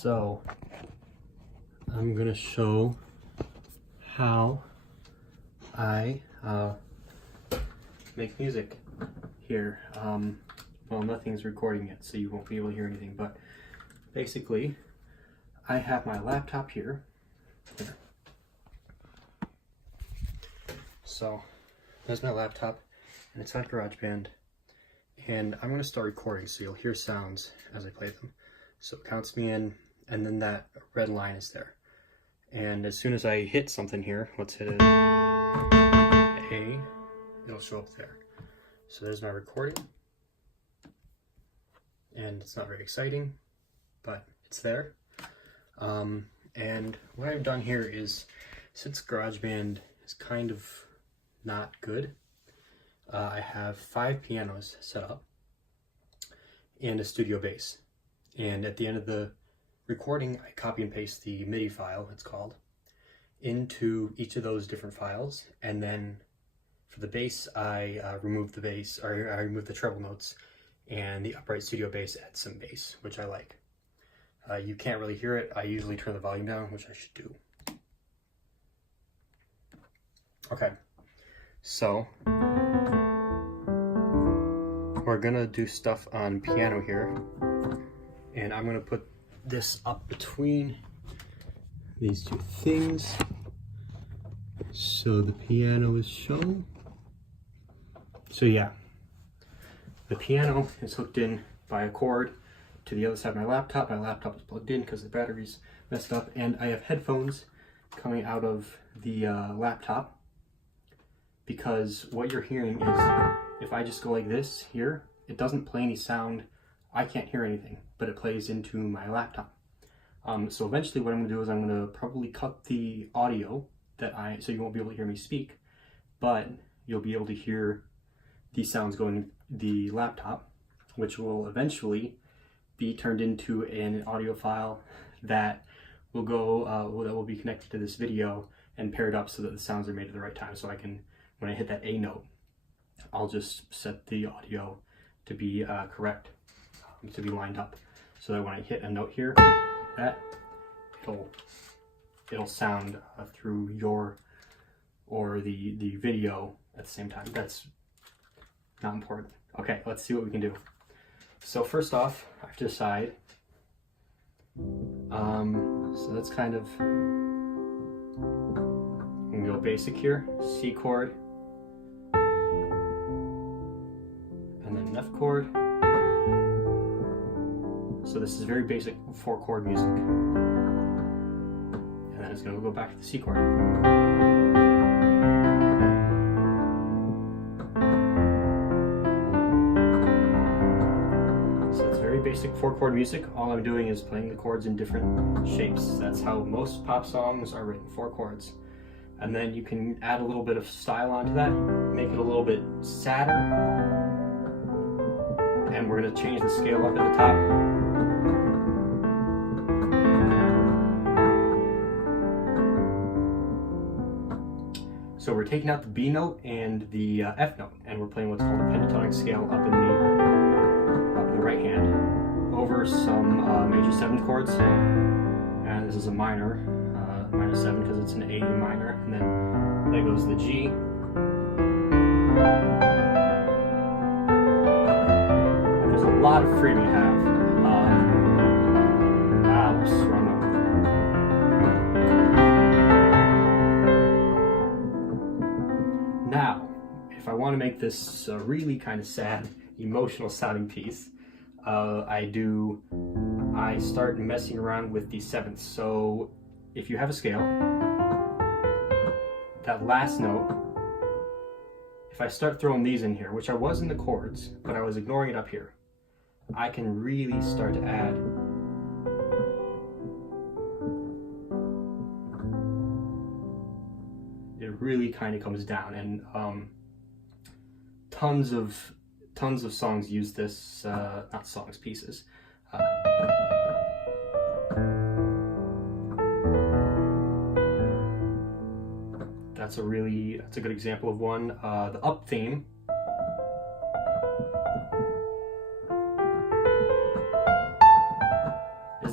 So I'm gonna show how I make music here. Well, nothing's recording yet, so you won't be able to hear anything, but basically I have my laptop here. So there's my laptop, and it's on GarageBand, and I'm going to start recording so you'll hear sounds as I play them. So it counts me in, and then that red line is there. And as soon as I hit something here, let's hit A, it'll show up there. So there's my recording, and it's not very exciting, but it's there. And what I've done here is, since GarageBand is kind of not good, I have 5 pianos set up and a studio bass. And at the end of the recording, I copy and paste the MIDI file, it's called, into each of those different files. And then for the bass, I remove the bass, or I remove the treble notes, and the upright studio bass adds some bass, which I like. You can't really hear it. I usually turn the volume down, which I should do. Okay, so we're gonna do stuff on piano here, and I'm gonna put this up between these two things so the piano is shown. So yeah, the piano is hooked in by a cord to the other side of my laptop. My laptop is plugged in because the battery's messed up, and I have headphones coming out of the laptop, because what you're hearing is, if I just go like this here, it doesn't play any sound. I can't hear anything, but it plays into my laptop. So eventually what I'm gonna do is I'm gonna probably cut the audio so you won't be able to hear me speak, but you'll be able to hear these sounds going in the laptop, which will eventually be turned into an audio file that will go, that will be connected to this video and paired up so that the sounds are made at the right time. So I can, when I hit that A note, I'll just set the audio to be correct, to be lined up, so that when I hit a note here, that it'll sound through your or the video at the same time. That's not important. Okay, let's see what we can do. So first off, I have to decide. So that's kind of, I'm gonna go basic here, C chord, and then an F chord. So this is very basic 4-chord music. And then it's gonna go back to the C chord. Basic 4-chord music. All I'm doing is playing the chords in different shapes. That's how most pop songs are written, 4 chords. And then you can add a little bit of style onto that, make it a little bit sadder. And we're going to change the scale up at the top. So we're taking out the B note and the F note, and we're playing what's called a pentatonic scale up in the right hand, over some major 7 chords, and this is a minor, minor 7 because it's an A minor, and then there goes the G, and there's a lot of freedom to have. Oops, wrong note. Now, if I want to make this a really kind of sad, emotional sounding piece, I start messing around with the sevenths. So if you have a scale, that last note, if I start throwing these in here, which I was in the chords, but I was ignoring it up here, I can really start to add. It really kind of comes down, and tons of songs use this, not songs, pieces. That's a good example of one. The up theme.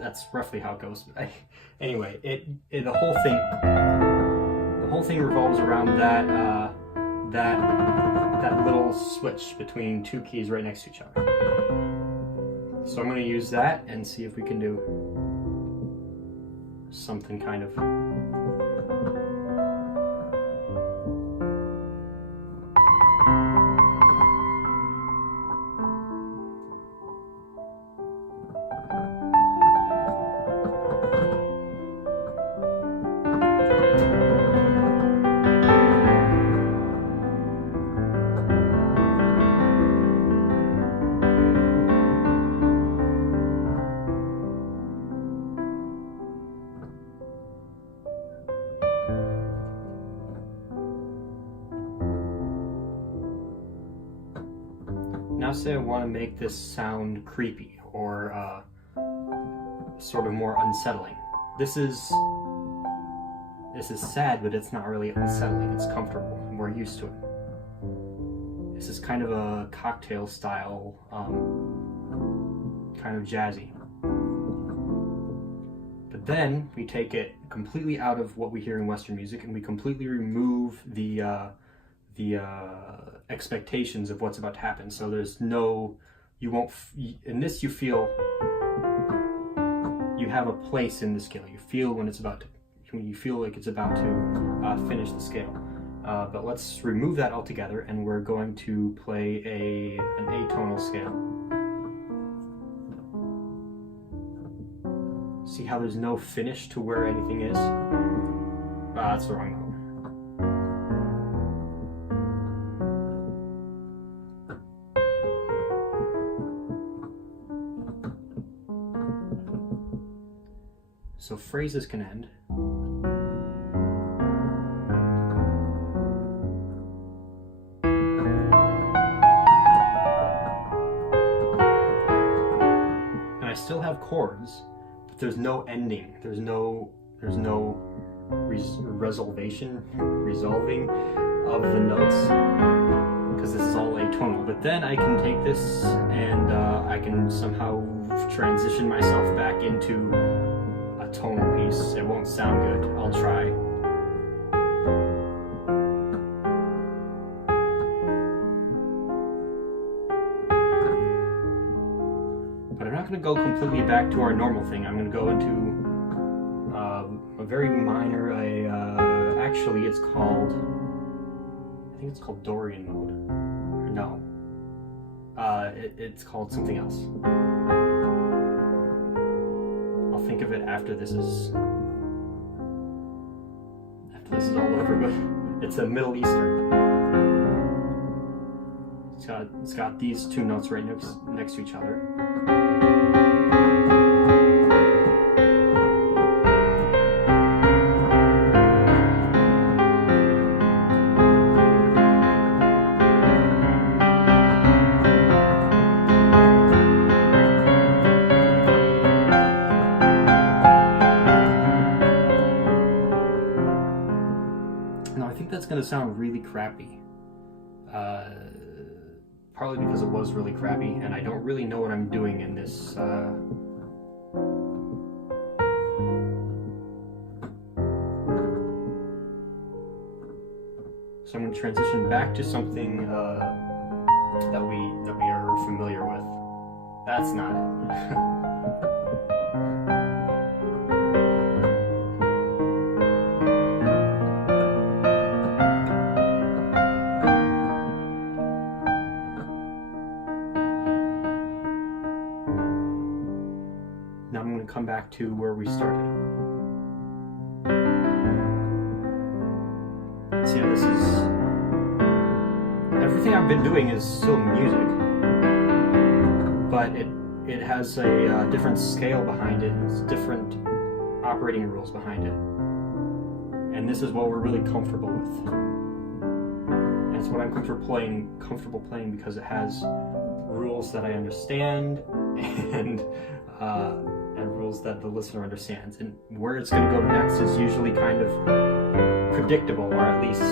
That's that's roughly how it goes. Anyway, the whole thing revolves around that little switch between two keys right next to each other. So I'm going to use that and see if we can do something kind of. Now say I want to make this sound creepy or sort of more unsettling. This is sad, but it's not really unsettling. It's comfortable. We're used to it. This is kind of a cocktail style, kind of jazzy. But then we take it completely out of what we hear in Western music, and we completely remove the expectations of what's about to happen. So there's no, you won't, in this you feel, you have a place in the scale. You feel when it's about to, when you feel like it's about to finish the scale. But let's remove that altogether, and we're going to play an atonal scale. See how there's no finish to where anything is? That's the wrong note. So phrases can end. And I still have chords, but there's no ending. There's no resolving of the notes, because this is all atonal. But then I can take this and I can somehow transition myself back into a tonal piece. It won't sound good. I'll try. But I'm not going to go completely back to our normal thing. I'm going to go into a very minor, actually it's called, I think it's called Dorian mode. Or no. It's called something else. I'll think of it after this is all over, but it's a Middle Eastern. It's got these two notes right next to each other. That's going to sound really crappy, partly because it was really crappy and I don't really know what I'm doing in this. So I'm going to transition back to something that we are familiar with. That's not it. Now I'm going to come back to where we started. See, this is... everything I've been doing is still music, but it has a different scale behind it, and different operating rules behind it. And this is what we're really comfortable with. And it's what I'm comfortable playing because it has rules that I understand, and rules that the listener understands. And where it's going to go next is usually kind of predictable, or at least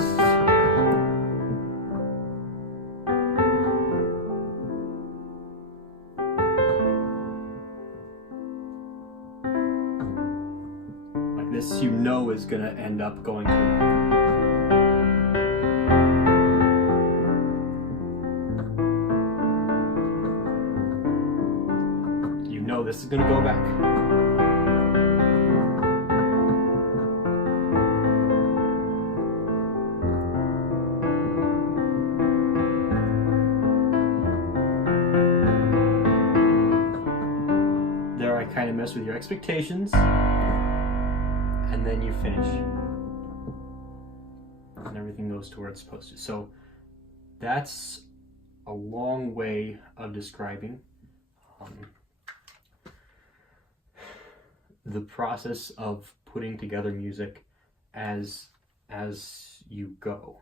This you know is gonna end up going to. This is going to go back. There I kind of mess with your expectations, and then you finish. And everything goes to where it's supposed to. So that's a long way of describing the process of putting together music as you go.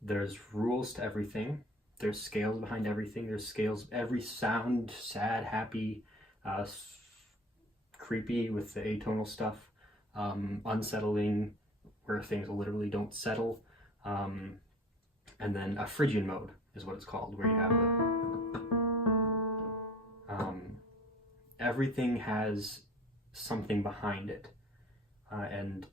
There's rules to everything. There's scales behind everything. There's scales, every sound, sad, happy, creepy with the atonal stuff, unsettling where things literally don't settle, and then a Phrygian mode is what it's called, where you have the everything has something behind it, and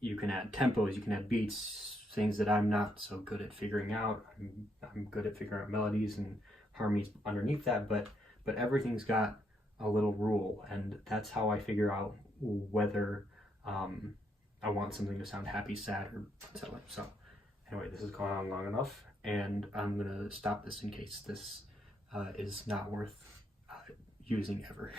you can add tempos, you can add beats, things that I'm not so good at figuring out. I'm good at figuring out melodies and harmonies underneath that, but everything's got a little rule, and that's how I figure out whether I want something to sound happy, sad, or unsettling. So anyway, this has gone on long enough, and I'm gonna stop this in case this is not worth using ever.